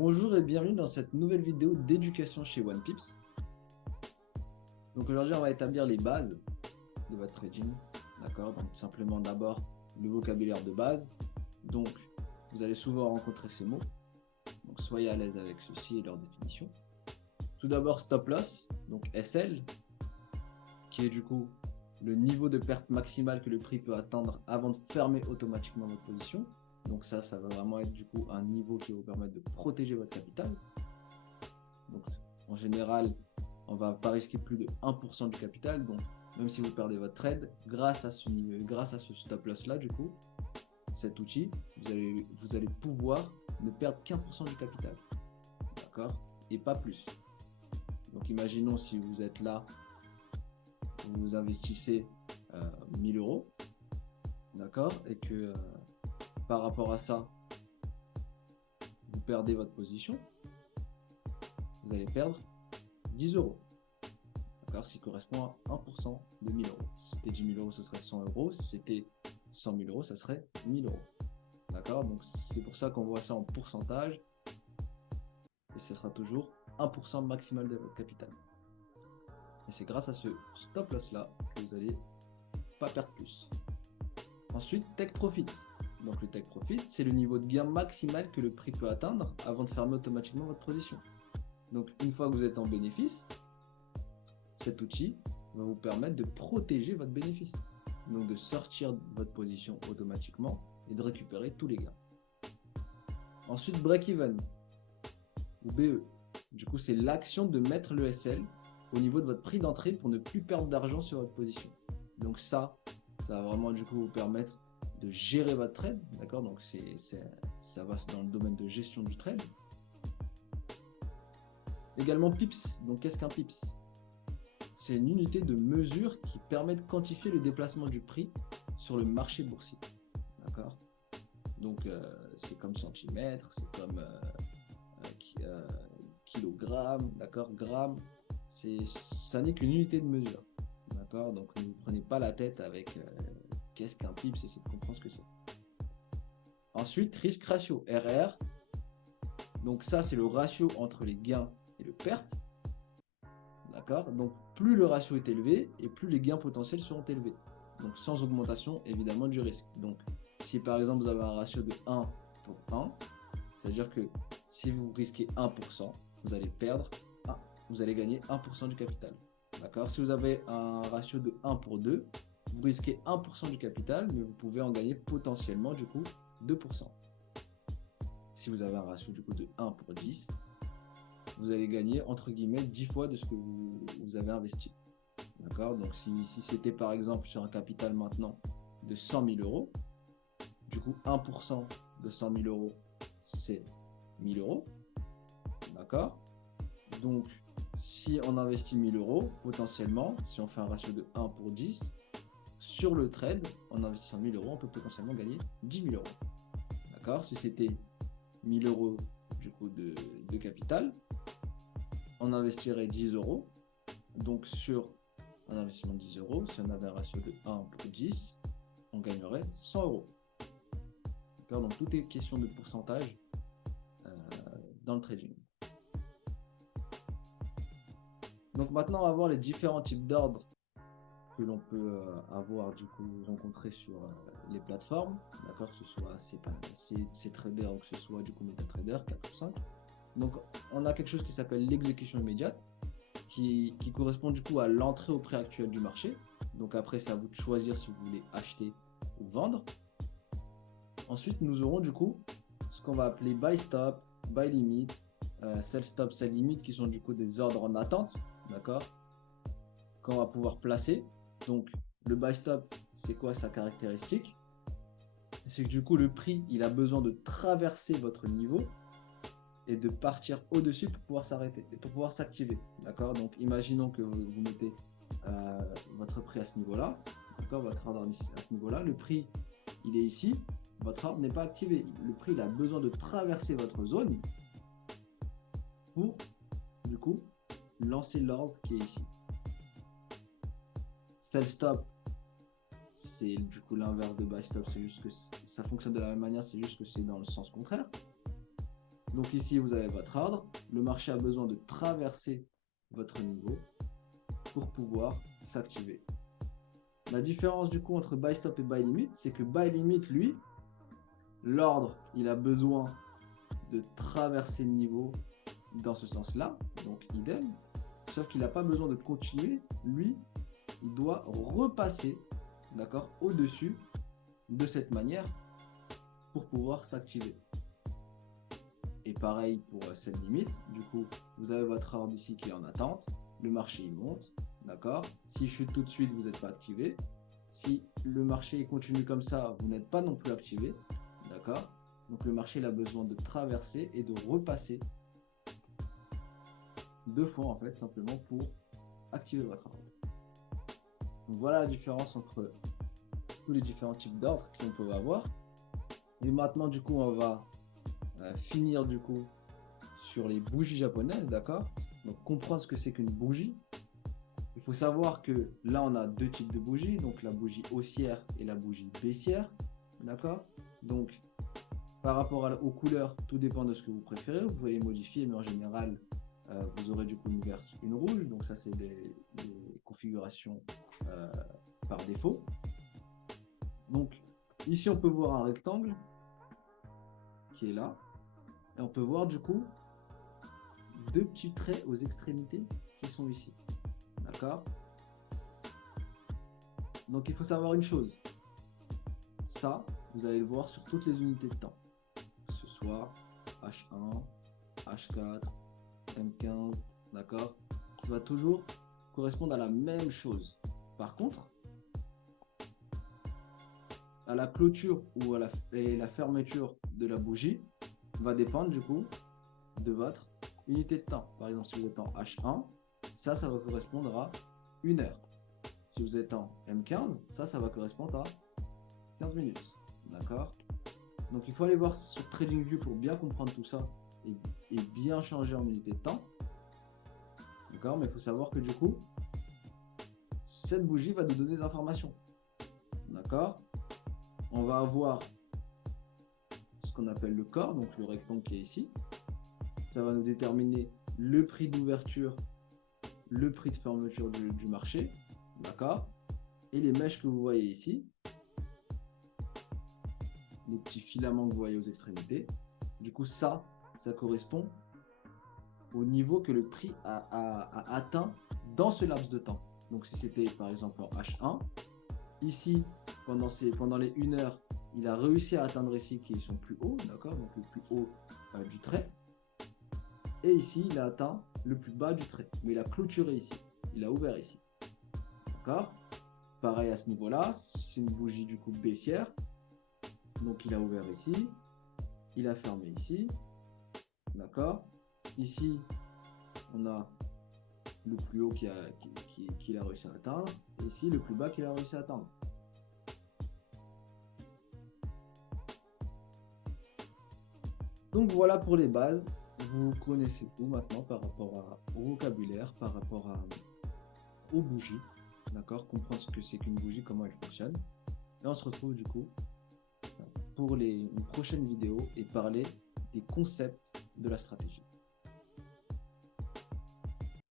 Bonjour et bienvenue dans cette nouvelle vidéo d'éducation chez OnePips. Donc aujourd'hui on va établir les bases de votre trading. D'accord, donc simplement d'abord le vocabulaire de base. Donc vous allez souvent rencontrer ces mots. Donc soyez à l'aise avec ceci et leur définition. Tout d'abord stop loss, donc SL, qui est du coup le niveau de perte maximale que le prix peut atteindre avant de fermer automatiquement votre position. Donc ça va vraiment être du coup un niveau qui va vous permettre de protéger votre capital. Donc en général, on ne va pas risquer plus de 1% du capital. Donc même si vous perdez votre trade, grâce à ce stop loss là, du coup, cet outil, vous allez pouvoir ne perdre qu'1% du capital. D'accord? Et pas plus. Donc imaginons si vous êtes là, vous investissez 1000 euros, d'accord, et que par rapport à ça, vous perdez votre position, vous allez perdre 10 euros, d'accord, ce qui correspond à 1% de 1000 euros. Si c'était 10 000 euros, ce serait 100 euros. Si c'était 100 000 euros, ça serait 1000 euros. D'accord, donc c'est pour ça qu'on voit ça en pourcentage, et ce sera toujours 1% maximal de votre capital. Et c'est grâce à ce stop loss là que vous n'allez pas perdre plus. Ensuite, take profit. Donc le take profit, c'est le niveau de gain maximal que le prix peut atteindre avant de fermer automatiquement votre position. Donc une fois que vous êtes en bénéfice, cet outil va vous permettre de protéger votre bénéfice. Donc de sortir de votre position automatiquement et de récupérer tous les gains. Ensuite, break-even ou BE. Du coup, c'est l'action de mettre le SL au niveau de votre prix d'entrée pour ne plus perdre d'argent sur votre position. Donc ça va vraiment du coup vous permettre de gérer votre trade, d'accord? Donc ça va dans le domaine de gestion du trade. Également pips. Donc qu'est-ce qu'un pips? C'est une unité de mesure qui permet de quantifier le déplacement du prix sur le marché boursier, d'accord? Donc c'est comme centimètre, c'est comme kilogramme, d'accord? Gramme, ça n'est qu'une unité de mesure, d'accord? Donc ne vous prenez pas la tête avec qu'est-ce qu'un pips, essayez de comprendre ce que c'est. Ensuite, risk ratio, RR. Donc ça, c'est le ratio entre les gains et les pertes. D'accord? Donc plus le ratio est élevé et plus les gains potentiels seront élevés. Donc sans augmentation évidemment du risque. Donc si par exemple vous avez un ratio de 1 pour 1, c'est-à-dire que si vous risquez 1%, vous allez perdre 1, vous allez gagner 1% du capital. D'accord? Si vous avez un ratio de 1 pour 2, vous risquez 1% du capital, mais vous pouvez en gagner potentiellement du coup 2%. Si vous avez un ratio du coup de 1 pour 10, vous allez gagner entre guillemets 10 fois de ce que vous avez investi. D'accord? Donc si c'était par exemple sur un capital maintenant de 100 000 euros, du coup 1% de 100 000 euros, c'est 1000 euros. D'accord? Donc si on investit 1000 euros, potentiellement, si on fait un ratio de 1 pour 10, sur le trade, en investissant 1000 euros, on peut potentiellement gagner 10 000 euros. D'accord? Si c'était 1000 euros du coup de capital, on investirait 10 euros. Donc sur un investissement de 10 euros, si on avait un ratio de 1 pour 10, on gagnerait 100 euros. D'accord? Donc tout est question de pourcentage dans le trading. Donc maintenant, on va voir les différents types d'ordres que l'on peut avoir du coup rencontrés sur les plateformes, d'accord, que ce soit Ctrader ou que ce soit du coup MetaTrader 4 ou 5. Donc on a quelque chose qui s'appelle l'exécution immédiate, qui correspond du coup à l'entrée au prix actuel du marché. Donc après, c'est à vous de choisir si vous voulez acheter ou vendre. Ensuite, nous aurons du coup ce qu'on va appeler buy stop, buy limit, sell stop, sell limit, qui sont du coup des ordres en attente, d'accord, qu'on va pouvoir placer. Donc le buy stop, c'est quoi sa caractéristique? C'est que du coup le prix, il a besoin de traverser votre niveau et de partir au-dessus pour pouvoir s'arrêter et pour pouvoir s'activer, d'accord? Donc imaginons que vous mettez votre prix à ce niveau-là, d'accord, votre ordre à ce niveau-là, le prix il est ici, votre ordre n'est pas activé, le prix il a besoin de traverser votre zone pour du coup lancer l'ordre qui est ici. Sell stop, c'est du coup l'inverse de buy stop, c'est juste que ça fonctionne de la même manière, c'est juste que c'est dans le sens contraire. Donc ici, vous avez votre ordre. Le marché a besoin de traverser votre niveau pour pouvoir s'activer. La différence du coup entre buy stop et buy limit, c'est que buy limit, lui, l'ordre, il a besoin de traverser le niveau dans ce sens-là, donc idem. Sauf qu'il n'a pas besoin de continuer. Lui, il doit repasser, d'accord, au-dessus de cette manière pour pouvoir s'activer. Et pareil pour cette limite. Du coup, vous avez votre ordre ici qui est en attente. Le marché, il monte, d'accord. S'il chute tout de suite, vous n'êtes pas activé. Si le marché continue comme ça, vous n'êtes pas non plus activé, d'accord. Donc le marché, il a besoin de traverser et de repasser deux fois, en fait, simplement pour activer votre ordre. Donc voilà la différence entre tous les différents types d'ordres qu'on peut avoir. Et maintenant, du coup, on va finir du coup sur les bougies japonaises, d'accord. Donc comprendre ce que c'est qu'une bougie. Il faut savoir que là, on a deux types de bougies, donc la bougie haussière et la bougie baissière, d'accord. Donc par rapport aux couleurs, tout dépend de ce que vous préférez. Vous pouvez les modifier, mais en général, vous aurez du coup une verte, une rouge. Donc ça, c'est des configurations par défaut. Donc ici, on peut voir un rectangle qui est là. Et on peut voir du coup deux petits traits aux extrémités qui sont ici. D'accord? Donc il faut savoir une chose. Ça, vous allez le voir sur toutes les unités de temps. Que ce soit H1, H4, M15, d'accord? Ça va toujours correspondre à la même chose. Par contre, à la clôture ou à la fermeture de la bougie va dépendre du coup de votre unité de temps. Par exemple, si vous êtes en H1, ça va correspondre à 1 heure. Si vous êtes en M15, ça va correspondre à 15 minutes. D'accord? Donc, il faut aller voir sur TradingView pour bien comprendre tout ça et bien changer en unité de temps. D'accord? Mais il faut savoir que du coup, cette bougie va nous donner des informations. D'accord? On va avoir ce qu'on appelle le corps, donc le rectangle qui est ici. Ça va nous déterminer le prix d'ouverture, le prix de fermeture du marché, d'accord. Et les mèches que vous voyez ici, les petits filaments que vous voyez aux extrémités, du coup ça correspond au niveau que le prix a atteint dans ce laps de temps. Donc si c'était par exemple en H1, ici pendant les 1 heure, il a réussi à atteindre ici qui est son plus haut, d'accord, donc le plus haut du trait. Et ici, il a atteint le plus bas du trait. Mais il a clôturé ici. Il a ouvert ici. D'accord? Pareil à ce niveau-là. C'est une bougie du coup baissière. Donc il a ouvert ici. Il a fermé ici. D'accord? Ici, on a le plus haut qu'il a réussi à atteindre. Et ici, le plus bas qu'il a réussi à atteindre. Donc voilà pour les bases. Vous connaissez tout maintenant par rapport au vocabulaire, par rapport aux bougies, d'accord? Comprendre ce que c'est qu'une bougie, comment elle fonctionne. Et on se retrouve du coup pour une prochaine vidéo et parler des concepts de la stratégie.